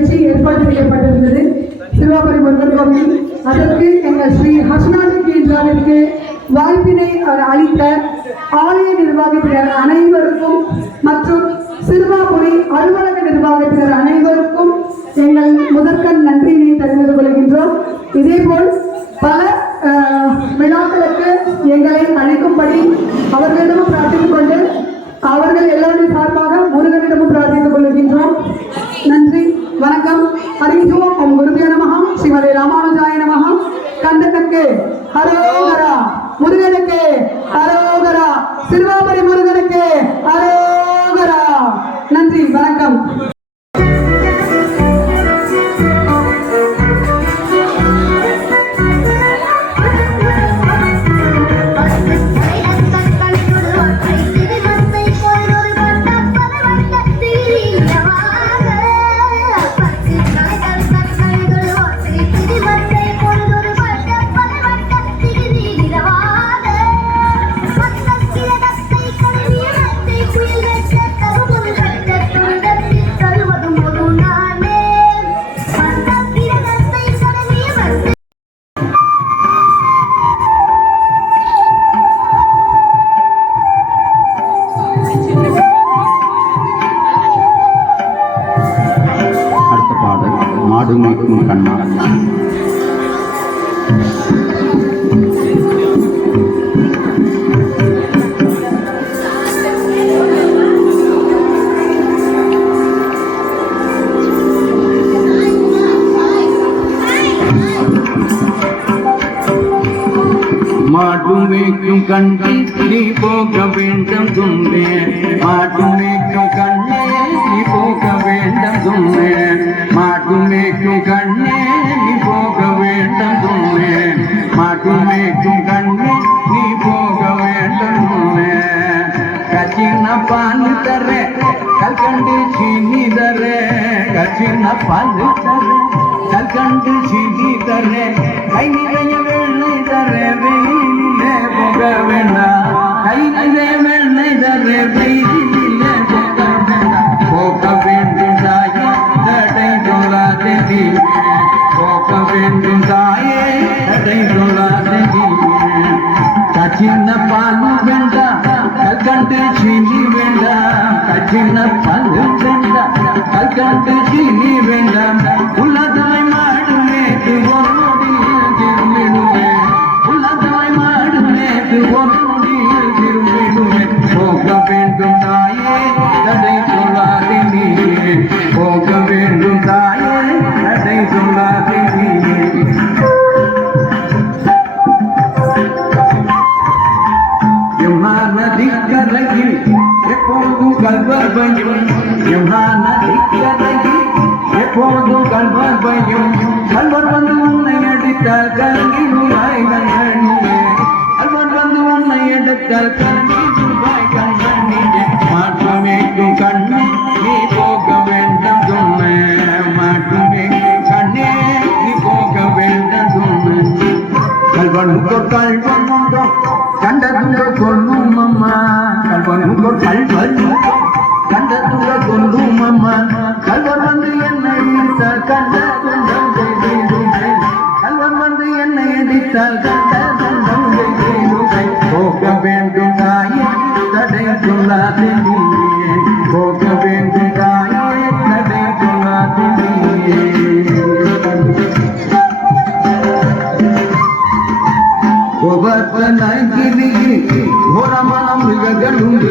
நிகழ்ச்சி ஏற்பாடு செய்யப்பட்டிருந்தது சிறுவாபுரி முருகன் கோவில். அதற்கு எங்கள் ஸ்ரீ ஹஸ்னாஜி கேந்திராவிற்கு வாய்ப்பினை அளித்த ஆலய நிர்வாகத்தினர் அனைவருக்கும் மற்றும் சிறுவாபுரி அலுவலக நிர்வாகத்தினர் அனைவருக்கும் எங்கள் முதற்கண் நன்றியினை தெரிவித்துக் கொள்கின்றோம். இதேபோல் பல விழாக்களுக்கு எங்களை அழைக்கும்படி அவர்களிடமும் பிரார்த்தித்துக் கொண்டு அவர்கள் எல்லோருடைய சார்பாக முருகனிடமும் பிரார்த்தித்துக் கொள்கின்றோம். நன்றி, வணக்கம். அறிவித்துவோம். ஓம் குருபிய நமஹ, ஸ்ரீமதே ராமானுஜாய நமஹ. கந்தனுக்கு ஹரோகரா, முருகனுக்கு ஹரோகரா, சிறுவாபுரி முருகனுக்கு ஹரோகரா. நன்றி, வணக்கம். மாட்டுமேக்கும் கண்ணே நீ போக வேண்டும் தும்பே, மாட்டுமேக்கும் கண்ணே நீ போக வேண்டும் தும்பே, மாட்டுமேக்கும் கண்ணே நீ போக வேண்டும் தும்பே, மாட்டுமேக்கும் கண்ணே நீ போக வேண்டும் தும்பே. கச்சின பால் தரே கல்கண்டு சீனி தரே, கச்சின பால் தரே கல்கண்டு சீனி தரே, கை நிறைய வெள்ளை தரே வெயிலே போக வேண்டாம், கை நிறைய வெள்ளை தரே வெயிலே போக வேண்டாம். போக வேண்டும் தாயே தடை சொல்லாதே தீமே, போக வேண்டும் தாயே தடை சொல்லாதே தீமே. கச்சின பால் வேண்டாம் கல்கண்டு சீனி வேண்டாம், கச்சின பால் வேண்டாம் கல்கண்டு சீனி வேண்டாம். உள்ளதாய் மாடுமேக்கு ஒருடியில் திரும்பிடுவே, உள்ளதாய் மாடுமேக்கு ஒருடியில் திரும்பிடுவே. போக வேண்டும் தாயே தடை சொல்லாதே நீயே, போக வேண்டும் தாயே தடை சொல்லாதே நீயே. யமுனா நதிக்கரையில் எப்போதும் கல்வர் பயம், யமுனா நதிக்கரையில் எப்போதும் கல்வர் பயம். கல்வர் வந்து உன்னை அடித்தால் கலங்கிடுவாய் கண்மணியே, கல்வர் வந்து உன்னை எடுத்தால் கலங்கிடுவாய் கண்மணியே. மாட்டுமேக்கும் கண்ணே நீ போக வேண்டும் சொன்ன, மாட்டுமேக்கும் கண்ணே நீ போக வேண்டும் சொன்ன. கல்வனுக்கோ கல்வனுக்கோ கண்டதுங்க சொல்லும் அம்மா, கல்வனுக்கோ கல்வனுக்கோ கண்டதுங்க சொல்லும் அம்மா. கல்வன் வந்து என்னை எடித்தால் கண்ட துண்டம் செய்தேன், கல்வன் வந்து என்னை எடித்தால் கண்ட துண்டம் செய்தேன். போக வேண்டும் தாயே தடை சொல்லாதே நீயே, போக வேண்டும் தாயே தடை சொல்லாதே நீயே. கோவர்த்தனகிரியே ಘೋರಮನ ಮೃಗಗಳುಂಡು,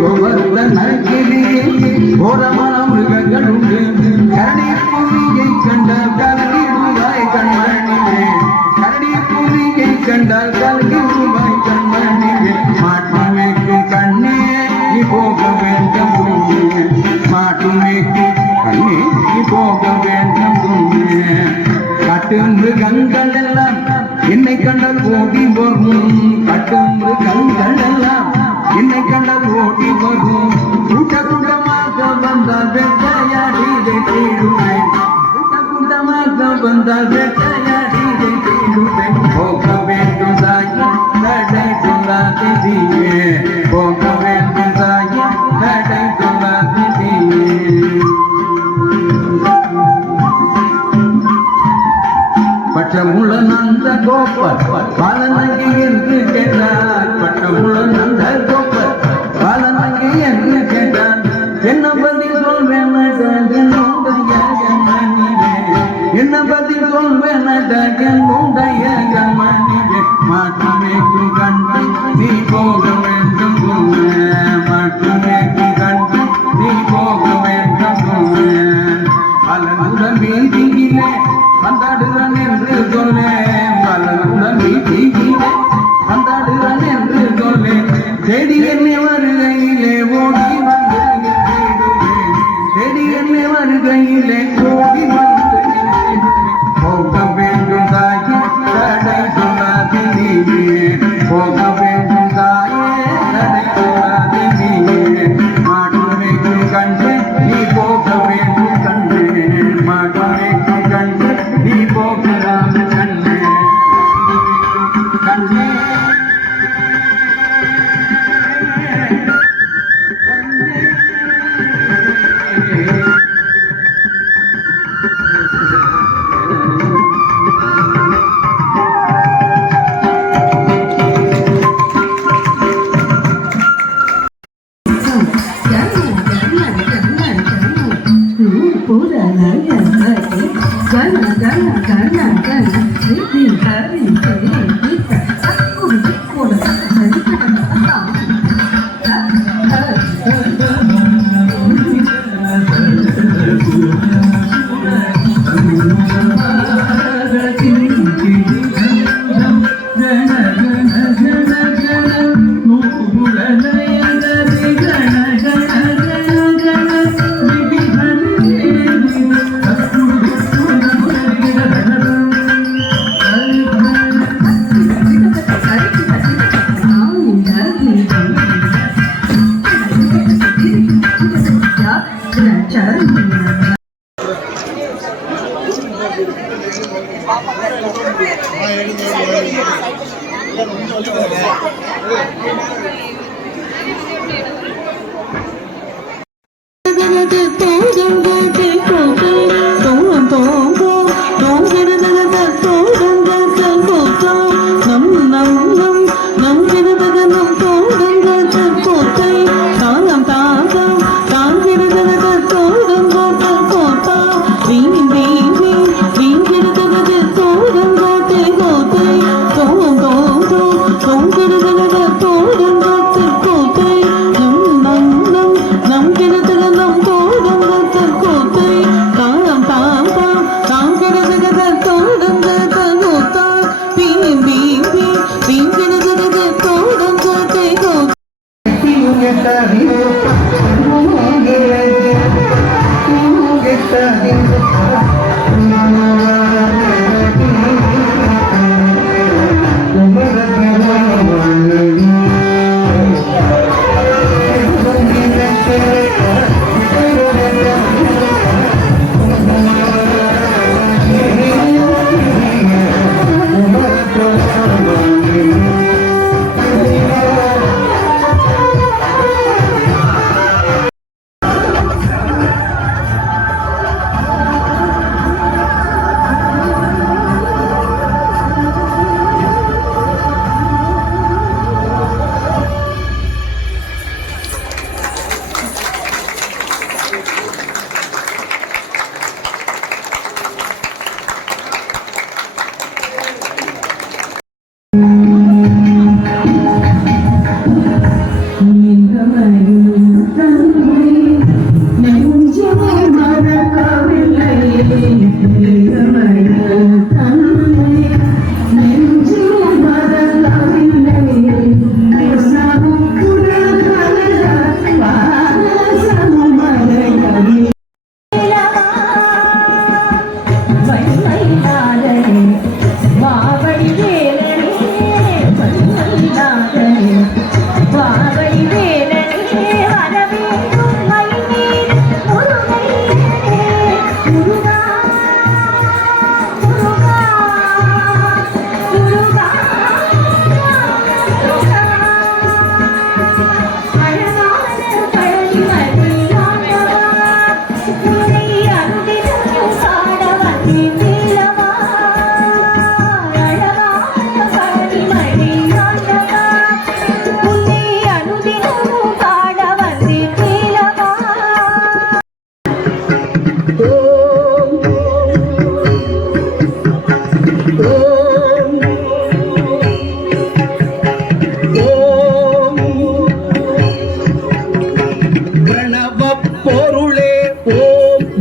ಗೋವರ್ಧನಗಿರಿயே ಘೋರಮನ ಮೃಗಗಳುಂಡು. கரடி புலியை கண்டால் கலங்கிடுவாய் கண்மணியே, கரடி புலியை கண்டால் கலங்கிடுவாய் கண்மணியே. மாட்டுமேக்கும் கண்ணே நீ போக வேண்டும் துணியே, மாட்டுமேக்கும் கண்ணே நீ போக வேண்டும் துணியே. காட்டு மிருகங்கள் எல்லாம் என்னை கண்டால் ஓடி வரும், காட்டு மிருகங்கள் எல்லாம் என்னை கண்டால் ஓடி வரும். கூட்ட கூட்டமாக வந்தால் வேட்டையாடி தேடுவேன், கூட்ட கூட்டமாக வந்தால் வேட்டையாடி தேடுவேன். போக வேண்டும் தாயே தடை சொல்லாதே தீயே, போக வேண்டும் தாயே தடை சொல்லாதே தீயே. வீதியிலே வந்தாடுறான் என்று சொல்லேன் மலருடன் வீதியிலே வந்தாடுறான் என்று சொல்லேன் தேடி என்னை வருகையிலே ஓடி வந்து தேடுவேன் தேடி என்னை வருகையிலே ஓடி வந்து போக வேண்டும் தாயே தடை சொல்லாதே நீயே போக வேண்டும் தாயே தடை சொல்லாதே நீயே மாட்டும் வைக்கும் கண்டு நீ போக வேண்டும் கண்டு மாட்டும் வைக்கும் கண்டு நீ போகிறான் கண்ணே கண்ணே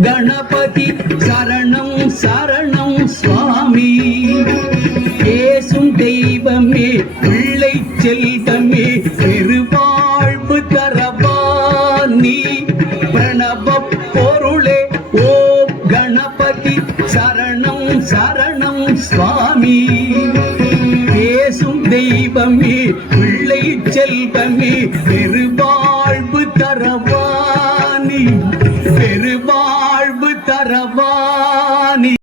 கணபதி சரணம் சரணம் சுவாமி. பேசும் தெய்வமே பிள்ளை செல்வமே பெருவாழ்வு தரவாணி. பிரணவ பொருளே ஓம் கணபதி சரணம் சரணம் சுவாமி. பேசும் தெய்வமே பிள்ளை செல்வமே பெருவாழ்வு தரவாணி. பெருவாழ்வு தரவாணி.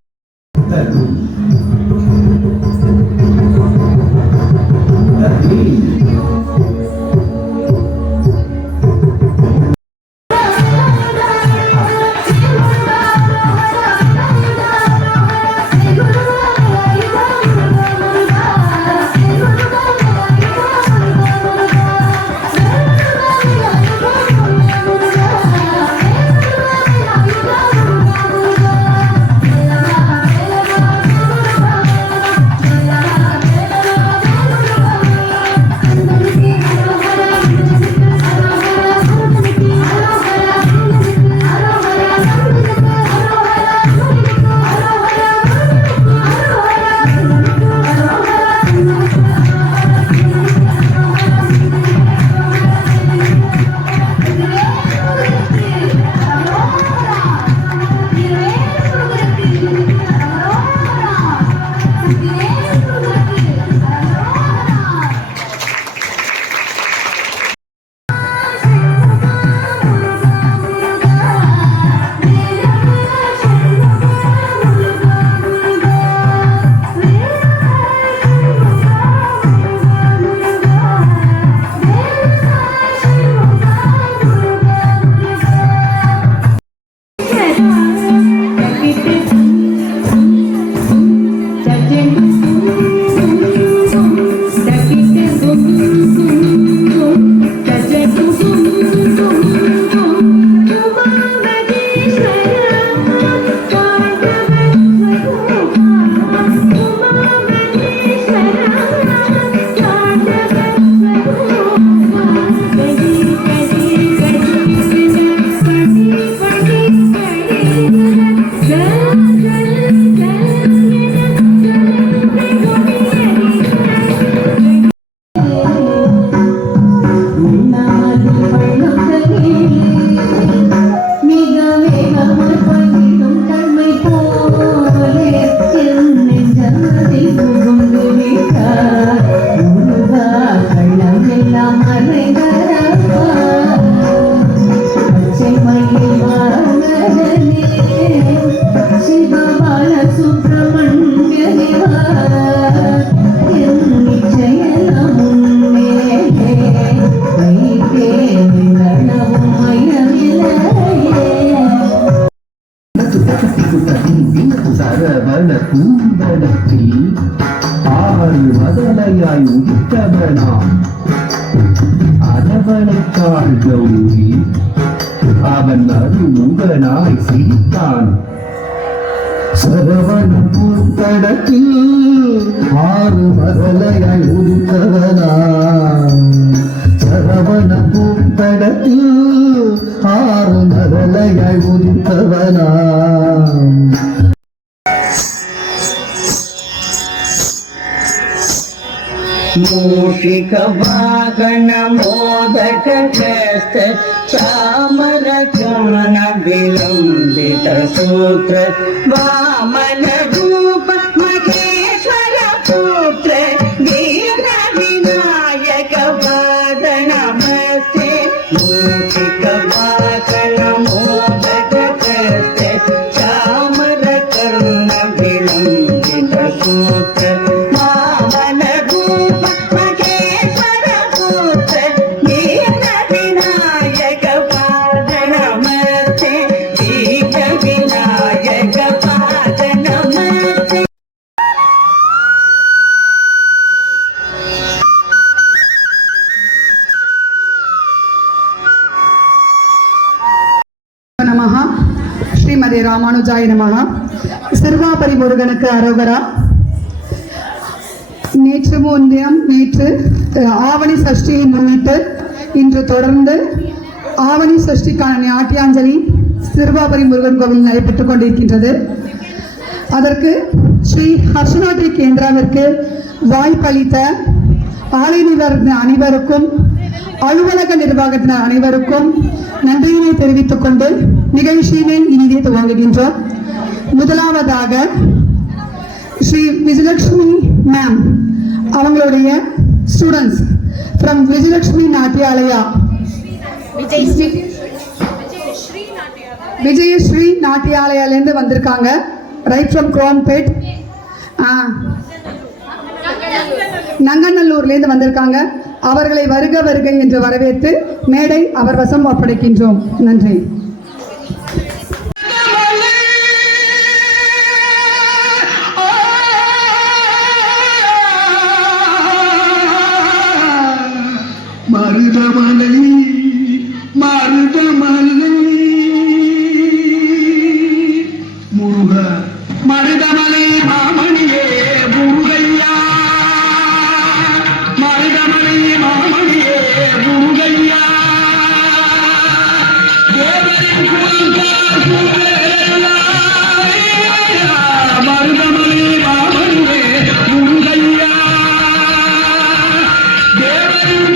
சரவண கூந்தலத்தில் ஆறு மதலையாய் உதித்தவனாம் அதவனைக்காள் கௌரி. அவன் அருமுகனாய் சிரித்தான். சரவண கூந்தலத்தில் ஆறு மதலையாய் உதித்தவனாம். சரவண கூந்தலத்தில் ஆறு மதலையாய் உதித்தவனாம். மூஷிக வாகன மோதக கஸ்த சாமர சோன விலம்பித சூತ್ರ வாமன ரூப மகேಶ್ವರ புತ್ರ வீர விநாயக பாத நமஸ்தே. மூஷிக வாகன மோதக கஸ்த சாமர கர்ண விலம்பித சூತ್ರ நமஹ. ஸ்ரீமதி ராமானுஜாய நமஹ. சிறுவாபரி முருகனுக்கு அரோகரா. நேற்று ஆவணி சஷ்டியை முன்னிட்டு இன்று தொடர்ந்து ஆவணி சஷ்டிக்கான நாட்டியாஞ்சலி சிறுவாபுரி முருகன் கோவில் நடைபெற்றுக் கொண்டிருக்கின்றது. அதற்கு ஸ்ரீ ஹர்ஷநாட்டி கேந்திராவிற்கு வாய்ப்பளித்த ஆலய நிர்வாகத்தினர் அனைவருக்கும், அலுவலக நிர்வாகத்தினர் அனைவருக்கும் நன்றியினை தெரிவித்துக் கொண்டு நிகழ்ச்சியினை இனிதே துவங்குகின்றோம். முதலாவதாக ஸ்ரீ விஜயலட்சுமி மேம் அவங்களுடைய ஸ்டூடெண்ட்ஸ் ஃப்ரம் விஜயலட்சுமி நாட்டியாலயா, விஜயஸ்ரீ நாட்டியாலயிலேருந்து வந்திருக்காங்க. ரைட் ஃப்ரம் குரோம்பேட், நங்கநல்லூர்லேருந்து வந்திருக்காங்க. அவர்களை வருக வருக என்று வரவேற்று மேடை அவர் வசம் ஒப்படைக்கின்றோம். நன்றி. மருதமலை மருதமலை முருக மருதமலை மாமணியே முருகையா, மருதமலை மாமணியே முருகையா, தேவரின் மருதமலை மாமணியே முருகையா, தேவரின்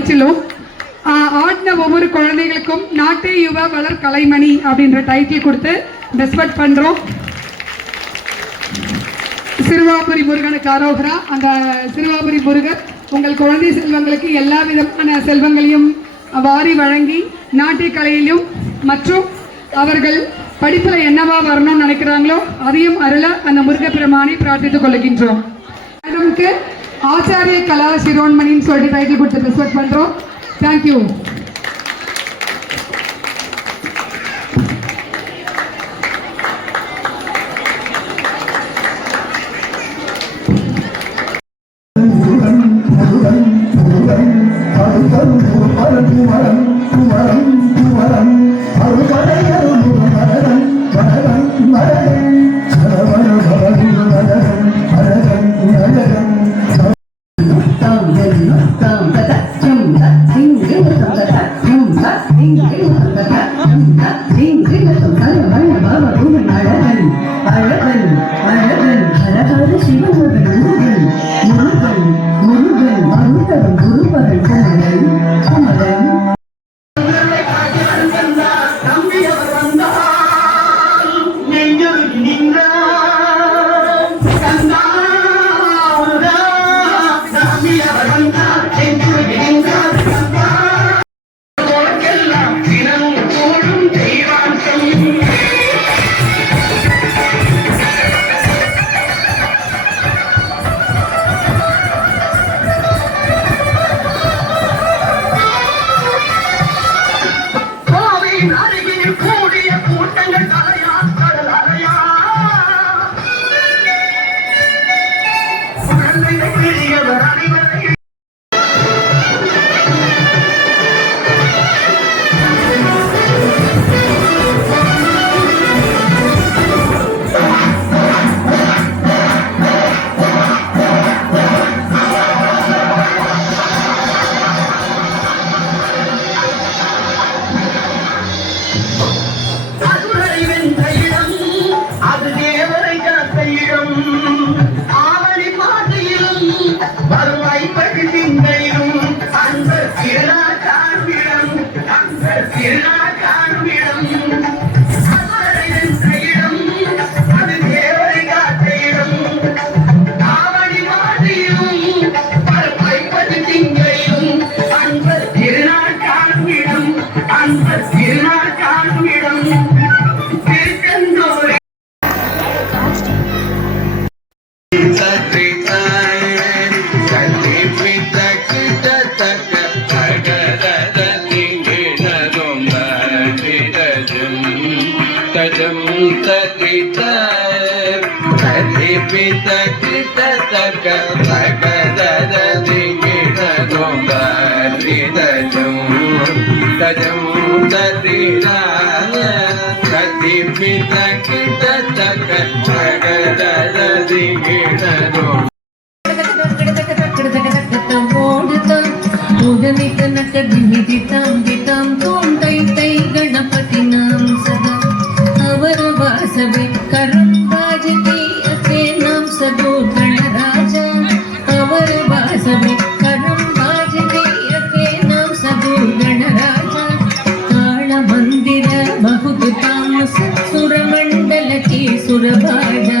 டைட்டிலும் ஆடின ஒவ்வொரு குழந்தைகளுக்கும் நாட்டை யுவ வளர் கலைமணி அப்படின்ற டைட்டில் கொடுத்து ரெஸ்பெக்ட் பண்றோம். சிறுவாபுரி முருகனுக்கு அரோகரா. அந்த சிறுவாபுரி முருகர் உங்கள் குழந்தை செல்வங்களுக்கு எல்லா விதமான செல்வங்களையும் வாரி வழங்கி நாட்டிய கலையிலும் மற்றும் அவர்கள் படிப்பில் என்னவா வரணும்னு நினைக்கிறாங்களோ அதையும் அருள அந்த முருகப்பெருமானை பிரார்த்தித்துக் கொள்கின்றோம். மேடம்க்கு ஆச்சாரிய கலா சிரோன்மணின்னு சொல்லிட்டு டைட்டில் கொடுத்து ரெஸ்பெக்ட் பண்றோம். தேங்க்யூ. गणपति नाम सदा अवर वासवे करम बाजते अते नाम सदो गणराजा अवर वासवे करम बाजते अते नाम सदो गणराजा काल मंदिर बहुत तामस सुरमंडल के सुरभाजा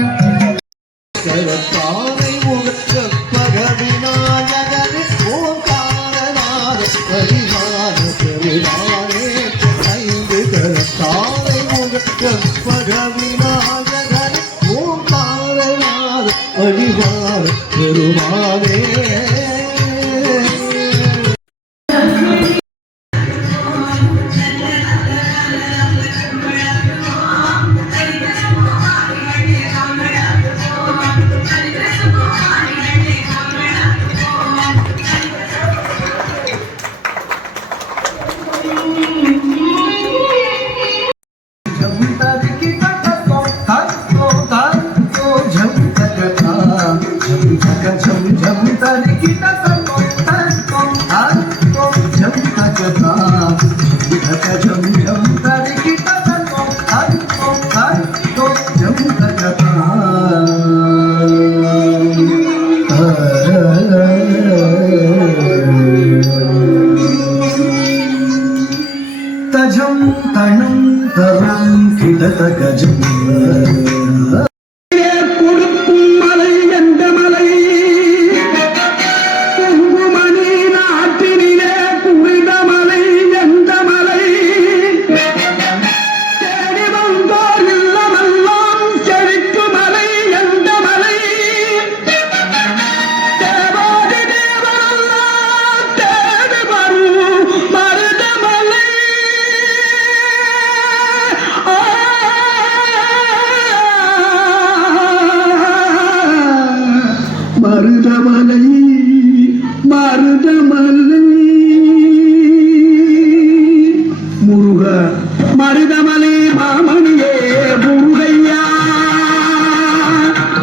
सरतारे मुक्त पगविनायगरे ओंकारनाद परिवार परिवारे ऐंद सरतारे मुक्त पगविनायगरे ओंकारनाद परिवार परिवारे झम झम झम झम மருதமலை முருக மருதமலை மாமணியே முருகையா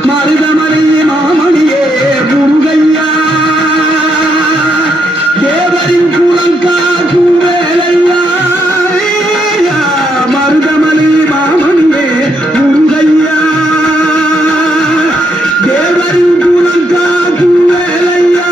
மருதமலை மாமணியே முருகையா தேவரின் குலங்காக்கும் வேலையா மருதமலை மாமணியே முருகையா தேவரின் குலங்காக்கும் வேலையா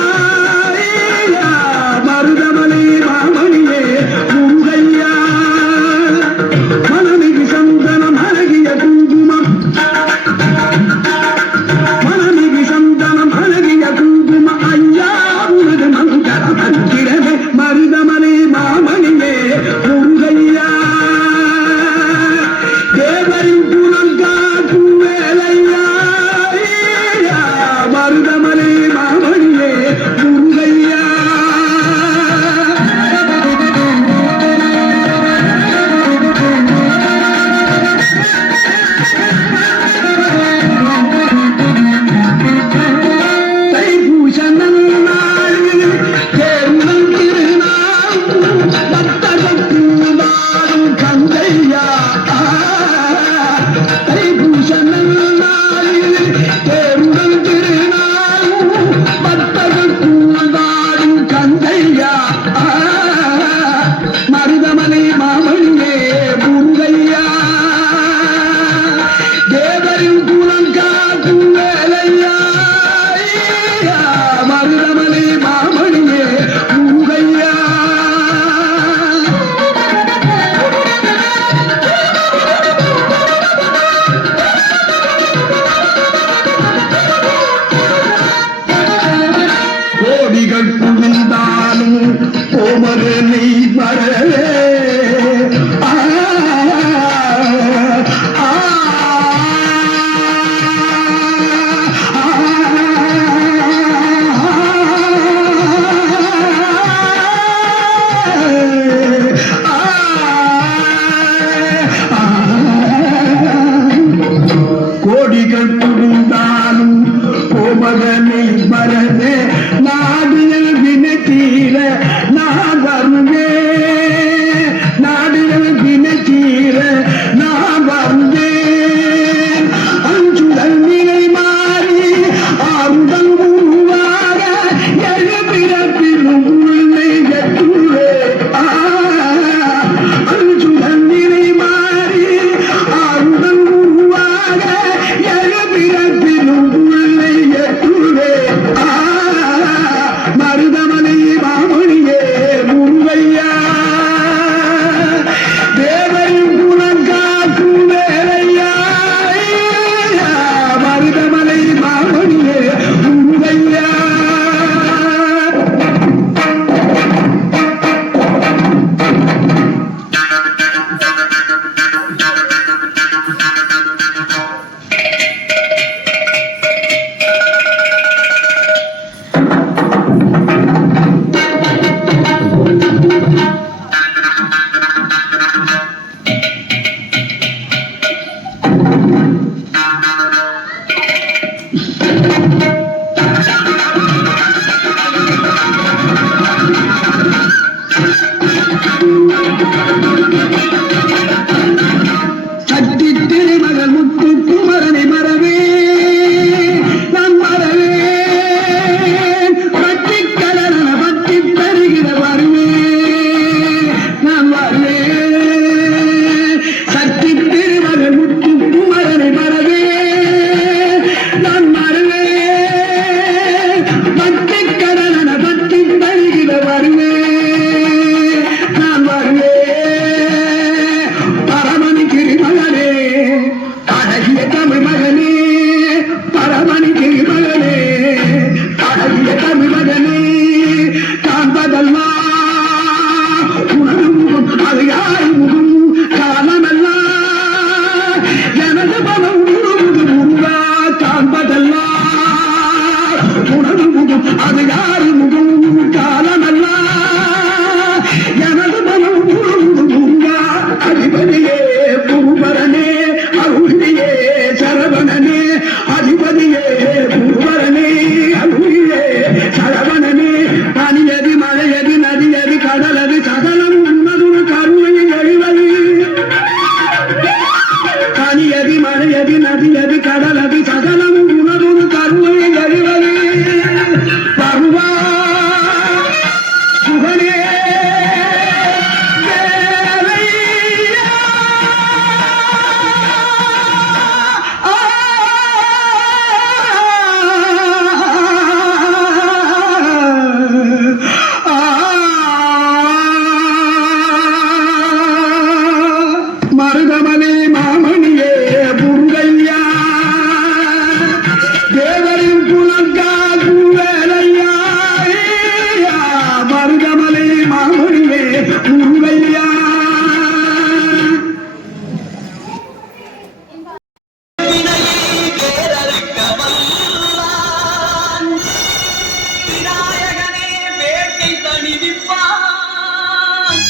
அணிவிப்பான்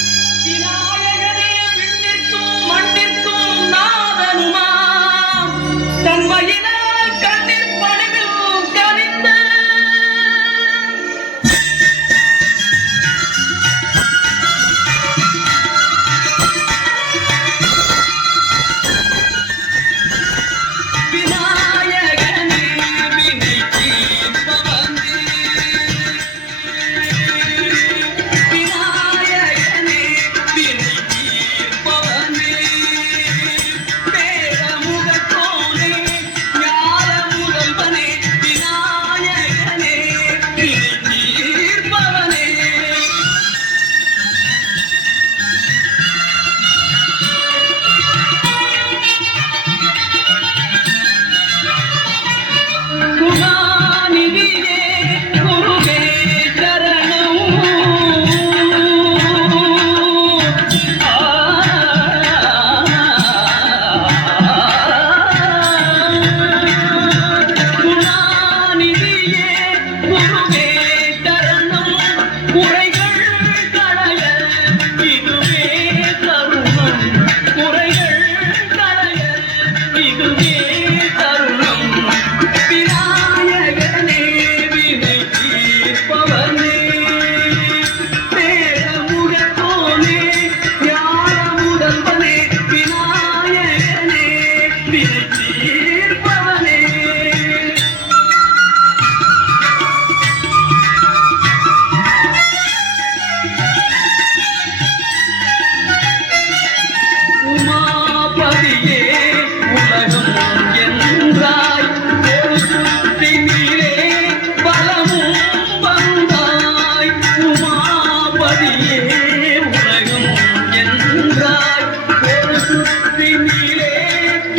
விநாயகனே விண்ணிற்கும் மண்ணிற்கும் நாதனுமாம் தன்மையினால் கண்ணீர் பணிவில் கனிந்த விநாயகனே வினை தீர்ப்பவனே விநாயகனே வினை தீர்ப்பவனே வேதமுகத்தோனே ஞான முதல்வனே விநாயகனே வினை தீர்ப்பவனே குணாநிதியே குருவே சரணம் குணாநிதியே குருவே சரணம் குறைகள் களைய இதுவே தருணம் குறைகள் களைய இதுவே தருணம் விநாயகனே வினை தீர்ப்பவனே வேதமுகத்தோனே ஞான முதல்வனே விநாயகனே வினை தீர்ப்பவனே உமாபதியே உலகம் என்றாய் ஒரு சுற்றினிலே பலமும் வந்தாய் உமாபதியே உலகம் என்றாய் ஒரு சுற்றினிலே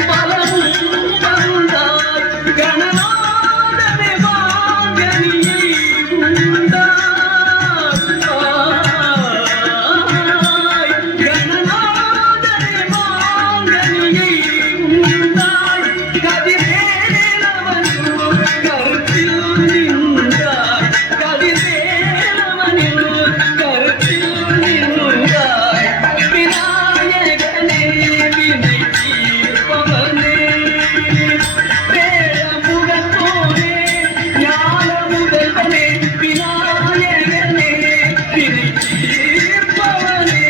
பலமும் வந்தாய் கணநாதனே வாங்கனியை உண்டாய் கணநாதனே வாங்கனியை உண்டாய் கதிரேலவனில் கருத்தில் நின்றாய் கதிரேலவனில் கருத்தில் நின்றாய் விநாயகனே வினை தீர்ப்பவனே வேதமுகத்தோனே ஞான முதல்வனே விநாயகனே வினை தீர்ப்பவனே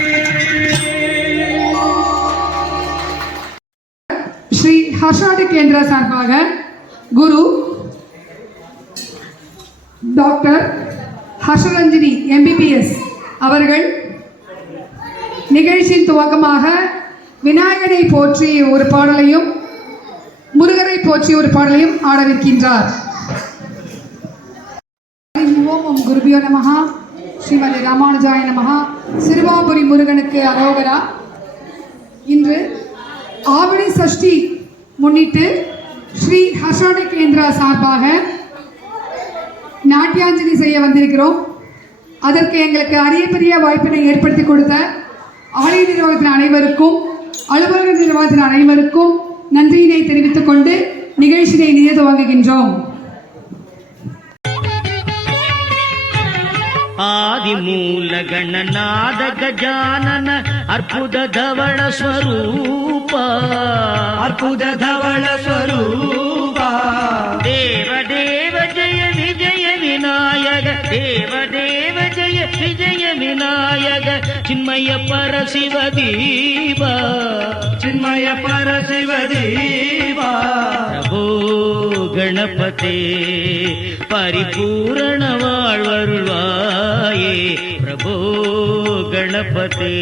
ஸ்ரீ ஹர்ஷாடு கேந்திரா சார்பாக குரு டாக்டர் ஹர்ஷரஞ்சினி MBBS அவர்கள் நிகழ்ச்சியின் துவக்கமாக விநாயகரை போற்றி ஒரு பாடலையும் முருகரை போற்றி ஒரு பாடலையும் ஆடவிருக்கின்றார். ஓம் குருபியோ நமஹா ஸ்ரீமதி ராமானுஜாய நமஹா. சிறுவாபுரி முருகனுக்கு அரோகரா. இன்று ஆவணி சஷ்டி முன்னிட்டு ஸ்ரீ ஹர்ஷோட கேந்திரா சார்பாக நாட்டியாஞ்சலி செய்ய வந்திருக்கிறோம். அதற்கு எங்களுக்கு அரிய பெரிய வாய்ப்பினை ஏற்படுத்தி கொடுத்த ஆலய நிர்வாகத்தின் அனைவருக்கும் அலுவலக நிர்வாகத்தின் அனைவருக்கும் நன்றியினை தெரிவித்துக் கொண்டு நிகழ்ச்சியை இனிய துவங்குகின்றோம். ಆದಿಮೂಲ ಗಣನಾದ ಗಜಾನನ ಅರ್ಬುದ ಧವಳ ಸ್ವರೂಪ அற்புத தவள ಸ್ವರೂಪ ದೇವ ದೇವ ಜಯ ವಿಜಯ ವಿನಾಯಕ ದೇವ ದೇವ ಜಯ ವಿಜಯ ವಿನಾಯಕ ಚಿನ್ಮಯ ಪರ ಶಿವ ದೀಪ ಚಿನ್ಮಯ ಪರ ಶಿವ ದೇವ ಪ್ರಭೋ ಗಣಪತಿ ಪರಿಪೂರ್ಣ வாழ்வருள்வாயே பிரபோ கணபதே